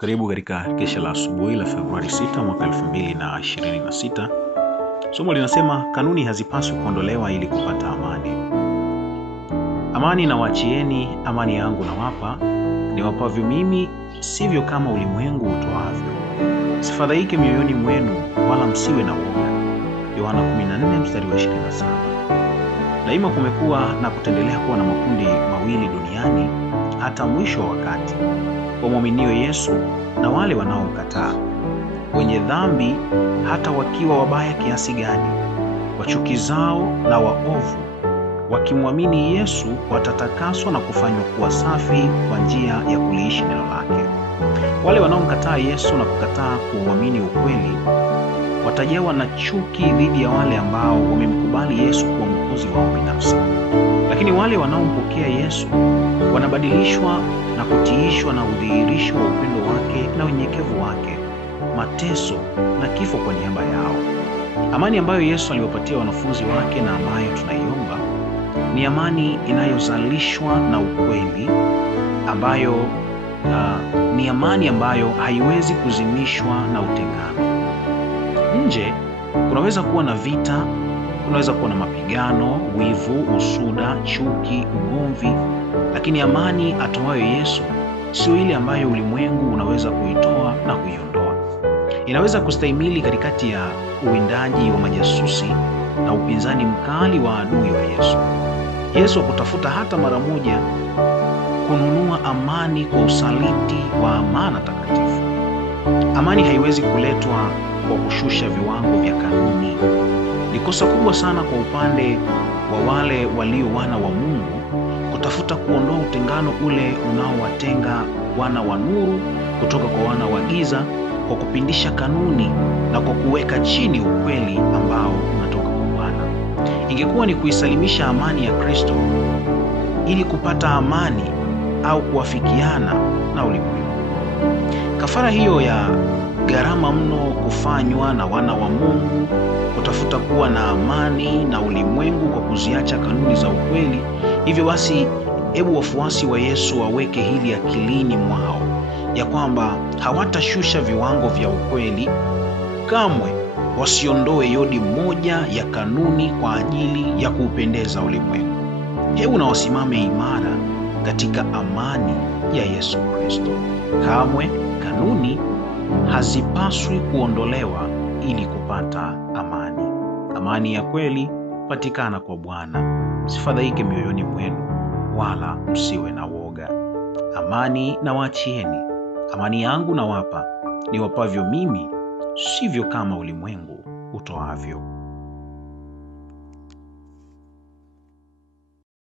Karibu katika kesha la asubuhi la Februari 6 mwaka 2026. Somo linasema kanuni hazipaswi kuondolewa ili kupata amani. Amani na waachieni, amani yangu nawapa, niwapavyo mimi, sivyo kama ulimwengu utoavyo. Sifadhaike mioyoni mwenu, wala msiwe na woga. Yohana 14:27. Daima kumekuwa na kutendelea kuwa na makundi mawili duniani hata mwisho wa wakati: wamwaminio Yesu na wale wanaomkataa, wenye dhambi hata wakiwa wabaya kiasi gani, wachukizao na waovu. Wakimwamini Yesu watatakaswa na kufanywa kuwa safi kwa njia ya kuliishi neno lake. Wale wanaomkataa Yesu na kukataa kuuamini ukweli watajawa na chuki dhidi ya wale ambao wamemkubali Yesu kuwa mwokozi wao binafsi. Lakini wale wanaompokea Yesu wanabadilishwa na kutiishwa na udhihirisho wa upendo wake na unyenyekevu wake, mateso na kifo kwa niaba yao. Amani ambayo Yesu aliwapatia wanafunzi wake na ambayo tunaiomba ni amani inayozalishwa na ukweli, ambayo ni amani ambayo haiwezi kuzimishwa na utengano. Nje kunaweza kuwa na vita, kunaweza kuwa na mapigano, wivu, usuda, chuki, ugomvi, lakini amani atoayo Yesu sio ile ambayo ulimwengu unaweza kuitoa na kuiondoa. Inaweza kustahimili katikati ya uwindaji wa majasusi na upinzani mkali wa adui wa Yesu. Yesu hakutafuta hata mara moja kununua amani kwa usaliti wa amana takatifu. Amani haiwezi kuletwa kwa kushusha viwango vya kanuni. Ni kosa kubwa sana kwa upande wa wale walio wana wa Mungu kutafuta kuondoa utengano ule unaowatenga wana wa nuru kutoka kwa wana wa giza kwa kupindisha kanuni na kwa kuweka chini ukweli ambao unatoka kwa Bwana. Ingekuwa ni kuisalimisha amani ya Kristo ili kupata amani au kuafikiana na ulimwengu. Kafara hiyo ya gharama mno kufanywa na wana wa Mungu kutafuta kuwa na amani na ulimwengu kwa kuziacha kanuni za ukweli. Hivyo basi, hebu wafuasi wa Yesu waweke hili akilini mwao, ya kwamba hawatashusha viwango vya ukweli kamwe, wasiondoe yodi moja ya kanuni kwa ajili ya kuupendeza ulimwengu. Hebu na wasimame imara katika amani ya Yesu Kristo. Kamwe kanuni hazipaswi kuondolewa ili kupata amani. Amani ya kweli patikana kwa Bwana. Sifadhaike mioyoni mwenu, wala msiwe na woga. Amani na waachieni, amani yangu nawapa, niwapavyo mimi, sivyo kama ulimwengu utoavyo.